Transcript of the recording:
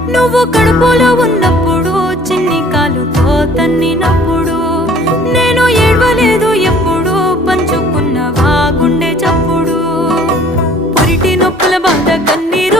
నువ్వు కడుపులో ఉన్నప్పుడు చిన్ని కాలుతో తన్నినప్పుడు నేను ఏడవలేదు ఎప్పుడు పంచుకున్నవా గుండె చప్పుడు పురిటి నొప్పుల బాధ కన్నీరు